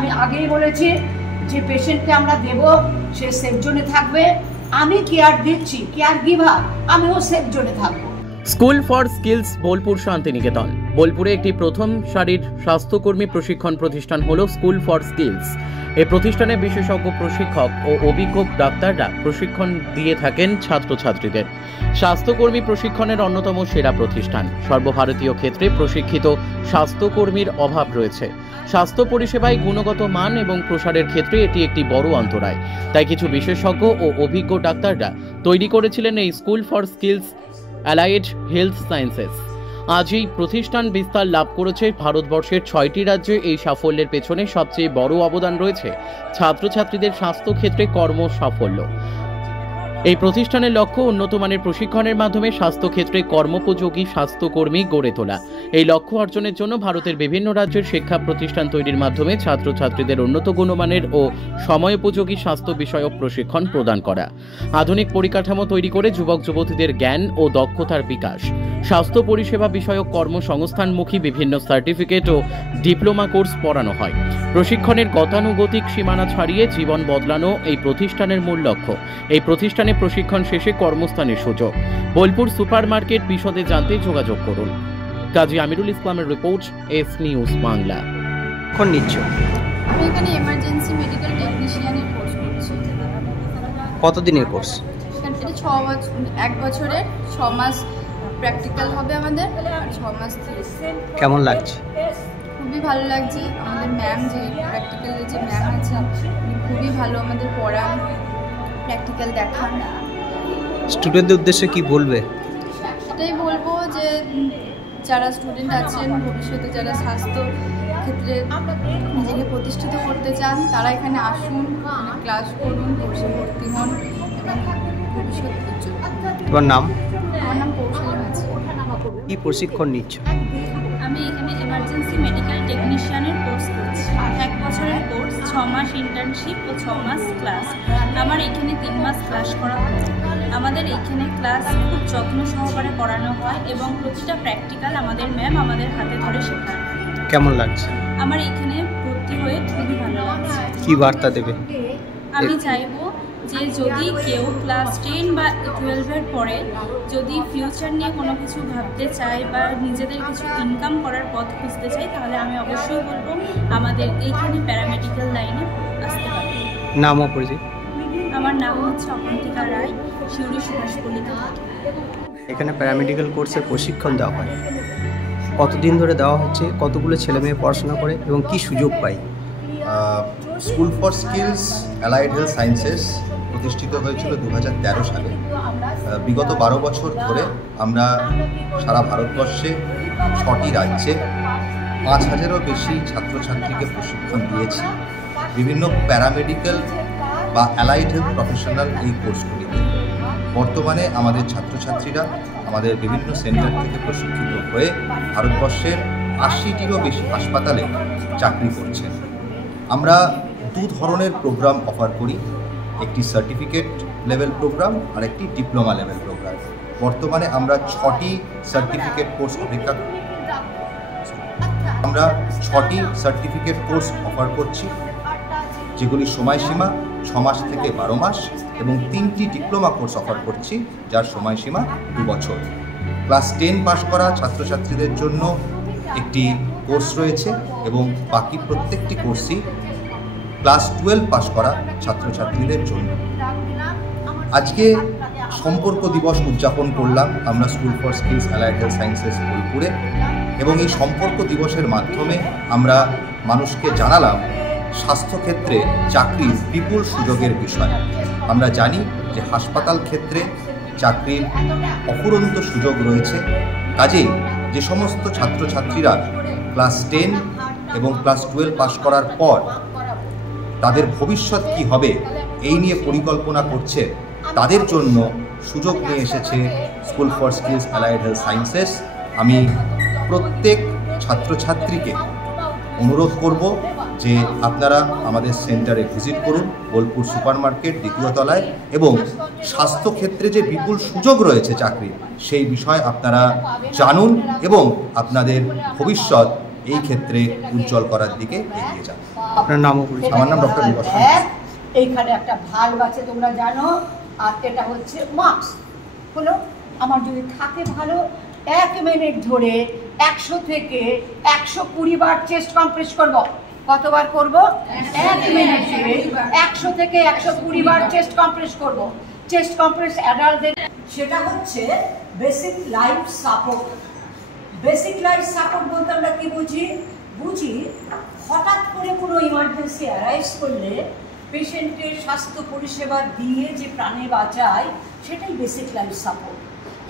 আমি আগেই বলেছি যে পেশেন্টকে আমরা দেব, সে সেফ জোনে থাকবে। আমি কেয়ার দিচ্ছি, কেয়ার গিভার, আমিও সেফ জোনে থাকবো। School for skills Bolpur Santiniketan. বোলপুরে একটি প্রথম সারির স্বাস্থ্যকর্মী প্রশিক্ষণ প্রতিষ্ঠান হলো স্কুল ফর স্কিলস। এই প্রতিষ্ঠানে বিশেষজ্ঞ প্রশিক্ষক ও অভিজ্ঞ ডাক্তাররা প্রশিক্ষণ দিয়ে থাকেন ছাত্রছাত্রীদের। স্বাস্থ্যকর্মী প্রশিক্ষণের অন্যতম সেরা প্রতিষ্ঠান। সর্বভারতীয় ক্ষেত্রে প্রশিক্ষিত স্বাস্থ্যকর্মীর অভাব রয়েছে। স্বাস্থ্য পরিষেবায় গুণগত মান এবং প্রসারের ক্ষেত্রে এটি একটি বড় অন্তরায়। তাই কিছু বিশেষজ্ঞ ও অভিজ্ঞ ডাক্তাররা তৈরি করেছিলেন এই school for skills allied health sciences. আজ এই প্রতিষ্ঠান বিস্তার লাভ করেছে ভারতবর্ষের 6টি রাজ্যে। এই সাফল্যের পেছনে সবচেয়ে বড় অবদান রয়েছে ছাত্রছাত্রীদের স্বাস্থ্য ক্ষেত্রে কর্ম সাফল্য। এই প্রতিষ্ঠানের লক্ষ্য উন্নত মানের প্রশিক্ষণের মাধ্যমে স্বাস্থ্যক্ষেত্রে কর্মোপযোগী স্বাস্থ্যকর্মী গড়ে তোলা। এই লক্ষ্য অর্জনের জন্য ভারতের বিভিন্ন রাজ্যের শিক্ষা প্রতিষ্ঠান তৈরির মাধ্যমে ছাত্রছাত্রীদের উন্নত গুণমানের ও সময়োপযোগী স্বাস্থ্য বিষয়ক প্রশিক্ষণ প্রদান করা। আধুনিক পরিকাঠামো তৈরি করে যুবক যুবতীদের জ্ঞান ও দক্ষতার বিকাশ। স্বাস্থ্য পরিষেবা বিষয়ক কর্মসংস্থানমুখী বিভিন্ন সার্টিফিকেট ও ডিপ্লোমা কোর্স পড়ানো হয়। প্রশিক্ষণের গতানুগতিক সীমানা ছাড়িয়ে জীবন বদলানো এই প্রতিষ্ঠানের মূল লক্ষ্য। এই প্রতিষ্ঠানে প্রশিক্ষণ শেষে কর্মস্থানের সুযোগ। Bolpur super market. বিশদে জানতে যোগাযোগ করুন। কাজী আমিরুল ইসলামের রিপোর্ট, এস নিউজ বাংলা। আমি এখানে এমার্জেন্সি মেডিকেল টেকনিশিয়ানের কোর্স করছি। কতদিনের কোর্স? এটা 1 বছরের 6 মাস প্র্যাকটিক্যাল হবে আমাদের, আর 6 মাস থিওরি। কেমন লাগছে? খুবই ভালো লাগছে। আমাদের ম্যাম, যে প্র্যাকটিক্যালের যে ম্যাম আছে, উনি খুবই ভালো আমাদের পড়ান, প্র্যাকটিক্যাল দেখান। স্টুডেন্টদের উদ্দেশ্যে কি বলবে? এটাই বলবো যে যারা স্টুডেন্ট আছেন, ভবিষ্যতে যারা স্বাস্থ্য ক্ষেত্রে নিজেকে প্রতিষ্ঠিত করতে চান, তারা এখানে আসুন, ক্লাস করুন, কোর্সে ভর্তি হন এবং ভবিষ্যৎ উজ্জ্বল। তোমার নাম? আমার নাম কৌশলী মাঝি। কি প্রশিক্ষণ নিচ্ছ? আমি এখানে এমার্জেন্সি মেডিকেল টেকনিশিয়ানের কোর্স করছি। 1 বছরের কোর্স, 6 মাস ইন্টার্নশিপ ও 6 মাস ক্লাস। আমার এখানে 3 মাস ক্লাস করা হয়। আমাদের এখানে ক্লাস খুব যত্ন সহকারে করানো হয় এবং প্রতিটা প্র্যাকটিক্যাল আমাদের ম্যাম আমাদের হাতে ধরে শেখান। কেমন লাগছে? আমার এখানে ভর্তি হয়ে খুবই ভালো লাগছে। কি বার্তা দেবে? আমি চাইবো যে যদি কেউ ক্লাস 10 বা 12-এর পরে যদি ফিউচার নিয়ে কোনো কিছু ভাবতে চায় বা নিজেদের কিছু ইনকাম করার পথ খুঁজতে চায়, তাহলে আমি অবশ্যই বলবো আমাদের এইখানে প্যারামেডিক্যাল লাইনে আসতে পারে। নাম ও পরিচয়? আমার নাম হচ্ছে অপন্তিকা রায়, শিউরি সুভাষপল্লিতে। এখানে প্যারামেডিক্যাল কোর্সের প্রশিক্ষণ দেওয়া হয়। কতদিন ধরে দেওয়া হচ্ছে? কতগুলো ছেলে মেয়ে পড়াশোনা করে এবং কি সুযোগ পায়? School for skills allied health sciences প্রতিষ্ঠিত হয়েছিল 2013 সালে। বিগত 12 বছর ধরে আমরা সারা ভারতবর্ষে 6টি রাজ্যে 5000-এরও বেশি ছাত্রছাত্রীকে প্রশিক্ষণ দিয়েছি বিভিন্ন প্যারামেডিক্যাল বা অ্যালাইড হেলথ প্রফেশনাল এই কোর্সগুলিতে। বর্তমানে আমাদের ছাত্রছাত্রীরা আমাদের বিভিন্ন সেন্টার থেকে প্রশিক্ষিত হয়ে ভারতবর্ষের 80টিরও বেশি হাসপাতালে চাকরি করছেন। আমরা 2 ধরনের প্রোগ্রাম অফার করি, একটি সার্টিফিকেট লেভেল প্রোগ্রাম আর একটি ডিপ্লোমা লেভেল প্রোগ্রাম। বর্তমানে আমরা 6টি সার্টিফিকেট কোর্স অফার করছি, যেগুলির সময়সীমা 6 মাস থেকে 12 মাস, এবং 3টি ডিপ্লোমা কোর্স অফার করছি যার সময়সীমা 2 বছর। ক্লাস 10 পাস করা ছাত্রছাত্রীদের জন্য একটি কোর্স রয়েছে এবং বাকি প্রত্যেকটি কোর্সই ক্লাস 12 পাস করা ছাত্রছাত্রীদের জন্য। আজকে সম্পর্ক দিবস উদযাপন করলাম আমরা school for skills allied health sciences বোলপুরে, এবং এই সম্পর্ক দিবসের মাধ্যমে আমরা মানুষকে জানালাম স্বাস্থ্যক্ষেত্রে চাকরির বিপুল সুযোগের বিষয়। আমরা জানি যে হাসপাতাল ক্ষেত্রে চাকরির অফুরন্ত সুযোগ রয়েছে। কাজেই যে সমস্ত ছাত্রছাত্রীরা ক্লাস 10 এবং ক্লাস 12 পাস করার পর তাদের ভবিষ্যৎ কি হবে এই নিয়ে পরিকল্পনা করছে, তাদের জন্য সুযোগ নিয়ে এসেছে school for skills allied health sciences. আমি প্রত্যেক ছাত্রছাত্রীকে অনুরোধ করব যে আপনারা আমাদের সেন্টারে ভিজিট করুন, বোলপুর সুপার মার্কেট 2য় তলায়, এবং স্বাস্থ্যক্ষেত্রে যে বিপুল সুযোগ রয়েছে চাকরির সেই বিষয়ে আপনারা জানুন এবং আপনাদের ভবিষ্যৎ এই ক্ষেত্রে উজ্জ্বল করার দিকে এগিয়ে যান। আপনার নামও পরিচয়? আমার নাম ডক্টর বিকাশ। এইখানে একটা ভাল্ব আছে তোমরা জানো, আর এটা হচ্ছে মাস্ক হলো। আমার যদি থাকে ভালো 1 মিনিট ধরে 100 থেকে 120 বার চেস্ট কম্প্রেস করব। কতবার করব? 1 মিনিটে 100 থেকে 120 বার চেস্ট কম্প্রেস করব। চেস্ট কম্প্রেস অ্যাডাল্টদের সেটা হচ্ছে basic life support. Basic life support বলতে আমরা কি বুঝি হঠাৎ করে কোনো ইমার্জেন্সি অ্যারাইজ করলে পেশেন্টের স্বাস্থ্য পরিষেবা দিয়ে যে প্রাণে বাঁচায় সেটাই বেসিক লাইফ সাপোর্ট।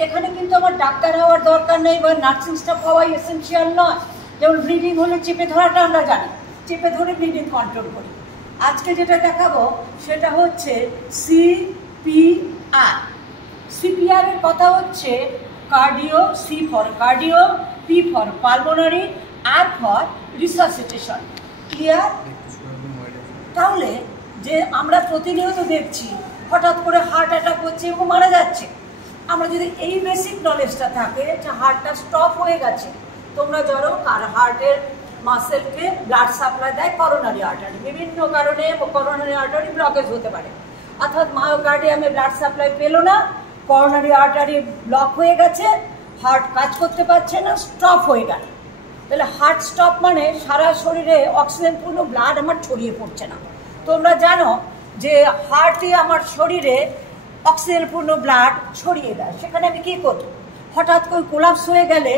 এখানে কিন্তু আমার ডাক্তার হওয়ার দরকার নেই বা নার্সিং স্টাফ হওয়াই এসেনশিয়াল নয়। যেমন ব্লিডিং হলে চেপে ধরাটা আমরা জানি, চেপে ধরে ব্লিডিং কন্ট্রোল করি। আজকে যেটা দেখাবো সেটা হচ্ছে CPR। CPR এর কথা হচ্ছে cardio, C for cardio, P for pulmonary, R for resuscitation. Clear? তাহলে যে আমরা প্রতিনিয়ত দেখছি হঠাৎ করে হার্ট অ্যাটাক হচ্ছে এবং মারা যাচ্ছে, আমরা যদি এই বেসিক নলেজটা থাকে যে হার্টটা স্টপ হয়ে গেছে, তোমরা ধরো কার হার্টের মাসেলকে ব্লাড সাপ্লাই দেয় করোনারি আর্টারি, বিভিন্ন কারণে করোনারি আর্টারি ব্লকেজ হতে পারে, অর্থাৎ মায়োকার্ডিয়ামে ব্লাড সাপ্লাই পেলো না, করোনারি আর্টারি ব্লক হয়ে গেছে, হার্ট কাজ করতে পারছে না, স্টপ হয়ে গেল। তাহলে হার্ট স্টপ মানে সারা শরীরে অক্সিজেনপূর্ণ ব্লাড আমার ছড়িয়ে পড়ছে না। তোমরা জানো যে হার্টই আমার শরীরে অক্সিজেনপূর্ণ ব্লাড ছড়িয়ে দেয়। সেখানে আমি কী করব? হঠাৎ করে কোলাপস হয়ে গেলে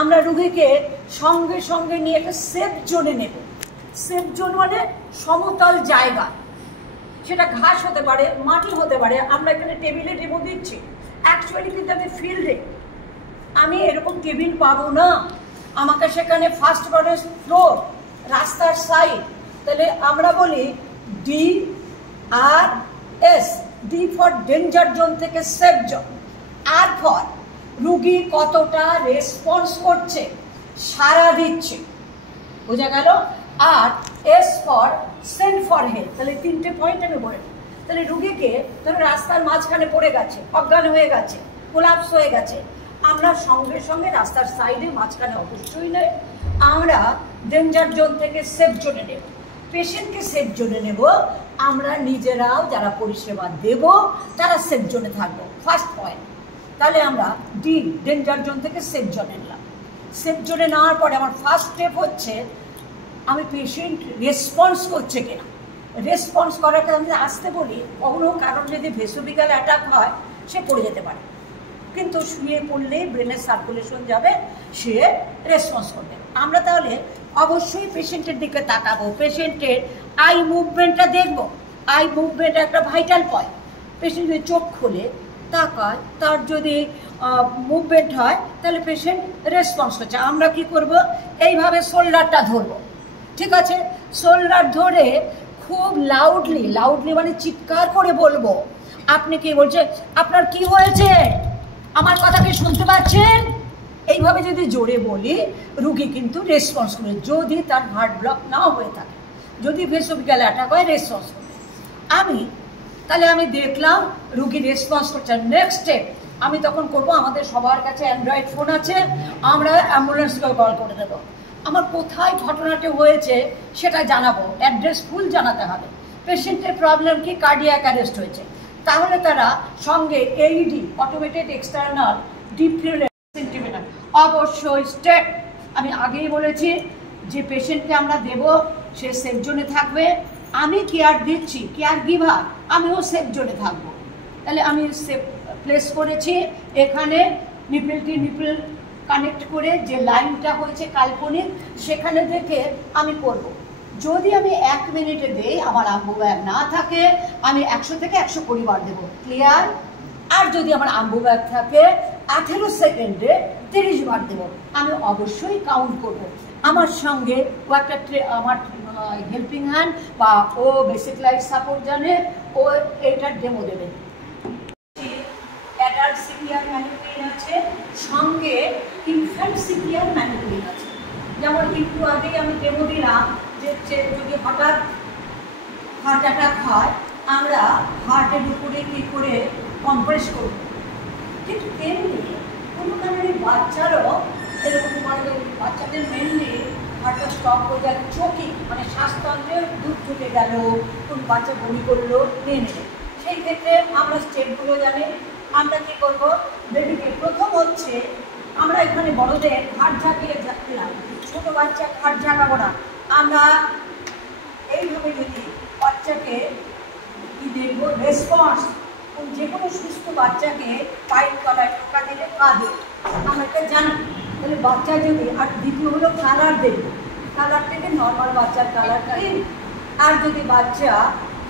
আমরা রুগীকে সঙ্গে সঙ্গে নিয়ে একটা সেফ জোনে নেব। সেফ জোন মানে সমতল জায়গা, সেটা ঘাস হতে পারে, মাটি হতে পারে। আমরা এখানে টেবিলে ডেমো দিচ্ছি, অ্যাকচুয়ালি কিন্তু আমি ফিল্ডে আমি এরকম টেবিল পাবো না, আমাকে সেখানে ফার্স্ট ফ্লোর, রাস্তার সাইড। তাহলে আমরা বলি DRS, D for danger zone থেকে সেফ জোন, R ফর রুগী কতটা রেসপন্স করছে, সাড়া দিচ্ছে, বোঝা গেল, আর S for send for help. তাহলে 3টে পয়েন্ট আমি বলে, তাহলে রুগীকে ধরো রাস্তার মাঝখানে পড়ে গেছে, অজ্ঞান হয়ে গেছে, কোলাপস হয়ে গেছে, আমরা সঙ্গে সঙ্গে রাস্তার সাইডে মাঝখানে অবশ্যই নেই, আমরা ডেঞ্জার জোন থেকে সেফ জোনে নেব, পেশেন্টকে সেফ জোনে নেব, আমরা নিজেরাও যারা পরিষেবা দেব তারা সেফ জোনে থাকবো। First point. তাহলে আমরা ডেঞ্জার জোন থেকে সেফ জোনে নিলাম। সেফ জোনে নেওয়ার পরে আমার ফার্স্ট স্টেপ হচ্ছে আমি পেশেন্ট রেসপন্স করছে কিনা। রেসপন্স করাকে আমি আসতে বলি, কখনো কারণ যদি ভেসোভিগাল অ্যাটাক হয় সে পড়ে যেতে পারে, কিন্তু শুয়ে পড়লেই ব্রেনের সার্কুলেশন যাবে, সে রেসপন্স করবে। আমরা তাহলে অবশ্যই পেশেন্টের দিকে তাকাবো, পেশেন্টের আই মুভমেন্টটা দেখবো। আই মুভমেন্ট একটা ভাইটাল পয়েন্ট। পেশেন্ট যদি চোখ খুলে তাকায়, তার যদি মুভমেন্ট হয়, তাহলে পেশেন্ট রেসপন্স করছে। আমরা কি করব? এইভাবে শোল্ডারটা ধরবো, ঠিক আছে? শোল্ডার ধরে খুব লাউডলি মানে চিৎকার করে বলবো, আপনি কি বলছেন, আপনার কি হয়েছে, আমার কথা কি শুনতে পাচ্ছেন? এইভাবে যদি জোরে বলি রুগী কিন্তু রেসপন্স করবে, যদি তার হার্ট ব্লক না হয়ে থাকে। যদি ভেসোভিগাল অ্যাটাক হয় রেসপন্স করবে। তাহলে আমি দেখলাম রুগী রেসপন্স করছে। নেক্সট স্টেপ আমি তখন করব, আমাদের সবার কাছে অ্যান্ড্রয়েড ফোন আছে, আমরা অ্যাম্বুলেন্সকে কল করে দেবো। আমার কোথায় ঘটনাটি হয়েছে সেটা জানাবো, অ্যাড্রেস ফুল জানাতে হবে। পেশেন্টের প্রবলেম কি, কার্ডিয়াক অ্যারেস্ট হয়েছে, তাহলে তারা সঙ্গে AED, অটোমেটেড এক্সটার্নাল ডিফিব্রিলেটর, অবশ্যই স্টেপ। আমি আগেই বলেছি যে পেশেন্টকে আমরা দেব, সে সেফ জোনে থাকবে, আমি কেয়ার দিচ্ছি, কেয়ার গিভার, আমিও সেফ জোনে থাকবো। তাহলে আমি সেফ প্লেস করেছি, এখানে নিপল কানেক্ট করে যে লাইনটা হয়েছে কাল্পনিক, সেখানে দেখে আমি করব। যদি আমি 1 মিনিটে দেই, আমার আম্বু ব্যাগ না থাকে, আমি 100 থেকে 120 বার দেবো। ক্লিয়ার? আর যদি আমার আম্বু ব্যাগ থাকে 18 সেকেন্ডে 30 বার দেবো। আমি অবশ্যই কাউন্ট করব। আমার সঙ্গে ও একটা আমার হেল্পিং হ্যান্ড বা ও বেসিক লাইফ সাপোর্ট জানে, ও এইটার ডেমো দেবে। অ্যাডাল্ট CPR ম্যানুয়াল আছে, সঙ্গে ইনফ্যান্ট CPR ম্যানুয়াল আছে। যেমন একটু আগেই আমি ডেমো দিলাম যে যদি হঠাৎ হার্ট অ্যাটাক হয়, আমরা হার্টের উপরে কী করে কম্প্রেস করব। কিন্তু তেমনি কোনো কারণে বাচ্চারও এরকম করে, বাচ্চাদের মেনলি হার্টটা স্টপ হয়ে যায়, চোখি মানে শ্বাসতন্ত্রের দুধ ঢুকে গেল, কোন বাচ্চা বমি করলো নিয়ে নেবে। সেই ক্ষেত্রে আমরা স্টেপগুলো জানি। আমরা কী করবো, বেবিকে প্রথম হচ্ছে আমরা এখানে বড়দের ঘাট ঝাঁকিয়ে ঝাঁকলাম, ছোটো বাচ্চা ঘাট ঝাঁকাবো না। আমরা এইভাবে যদি বাচ্চাকে কি দেখবো, রেসপন্স, যে কোনো সুস্থ বাচ্চাকে পায়ের তলায় টোকা দিলে কাঁদে, আমরা এটা জানি। তাহলে বাচ্চা যদি, আর দ্বিতীয় হলো কালার দেবে, কালার থেকে নর্মাল বাচ্চার কালারটা দিন। আর যদি বাচ্চা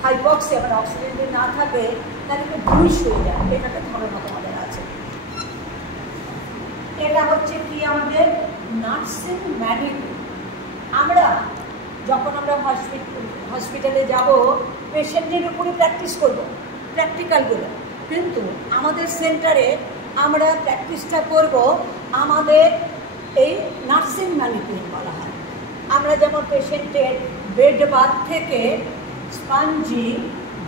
হাইপক্সিয়া মানে অক্সিজেন না থাকে তাহলে একটু ব্লুইশ হয়ে যায়, এটাকে ধরনের আমাদের আছে। এটা হচ্ছে কি আমাদের নার্সিং ম্যানুয়াল। আমরা যখন আমরা হসপিটালে যাব পেশেন্টের উপরে প্র্যাকটিস করব প্র্যাকটিক্যালগুলো, কিন্তু আমাদের সেন্টারে আমরা প্র্যাকটিসটা করব আমাদের এই নার্সিং ম্যানুয়াল বলা হয়। আমরা যেমন পেশেন্টের বেড বাথ থেকে স্পঞ্জি,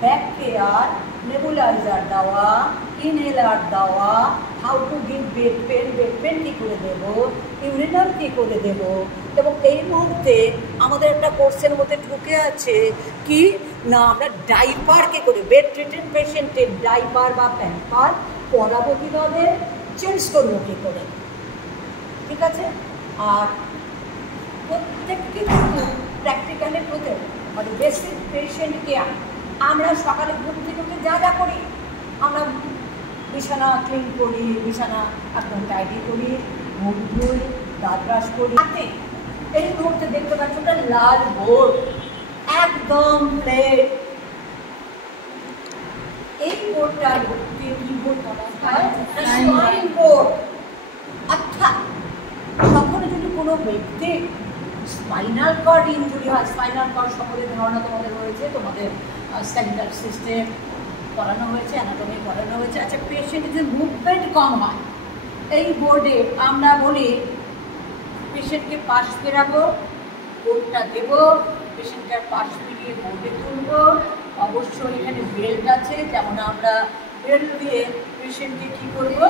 ব্যাক কেয়ার, নেবুলাইজার দেওয়া, ইনহেলার দেওয়া, how to give bed pan কী করে দেবো, ইউরিনাল কী করে দেবো। এবং এই মুহূর্তে আমাদের একটা কোর্সের মধ্যে ঢুকে আছে কি না, আমরা ডাইপার কী করে, বেড রিটেন পেশেন্টের ডাইপার বা প্যাম্পার পরাবো কীভাবে, চেঞ্জ করবো কী করে, ঠিক আছে। আর প্রত্যেকটি কিন্তু প্র্যাকটিক্যালের প্রতি মানে বেসিক পেশেন্ট কেয়ার আমরা সকালে ঘুম থেকে উঠে যা যা করি, আমরা বিছানা ক্লিন করি, বিছানা একদম টাইডি করি, মুখ ধুই, দাঁত ব্রাশ করি। হাতে এই মুহূর্তে দেখতে পাচ্ছি ওটা লাল বোর্ড, একদম প্লেট। এই বোর্ডটার কি বোর্ড বলা হয়, স্পাইন বোর্ড। অর্থাৎ তখন যদি কোনো ব্যক্তি স্পাইনাল কর্ড ইনজুরি হয়, স্পাইনাল কর্ড সকলের ধারণা তোমাদের রয়েছে, তোমাদের সেন্টার সিস্টেম করানো হয়েছে, অ্যানাটমি করানো হয়েছে। আচ্ছা, পেশেন্টের যে মুভমেন্ট কম হয়, এই বোর্ডে আমরা বলি পেশেন্টকে পাশ ফেরাবো, বোর্ডটা দেবো, পেশেন্টটার পাশ ফিরিয়ে বোর্ডে তুলবো। অবশ্যই এখানে বেল্ট আছে, যেমন আমরা বেল্ট দিয়ে পেশেন্টকে কী করবো,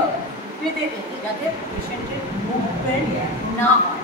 বেঁধে দেবো যাতে পেশেন্টের মুভমেন্ট না হয়।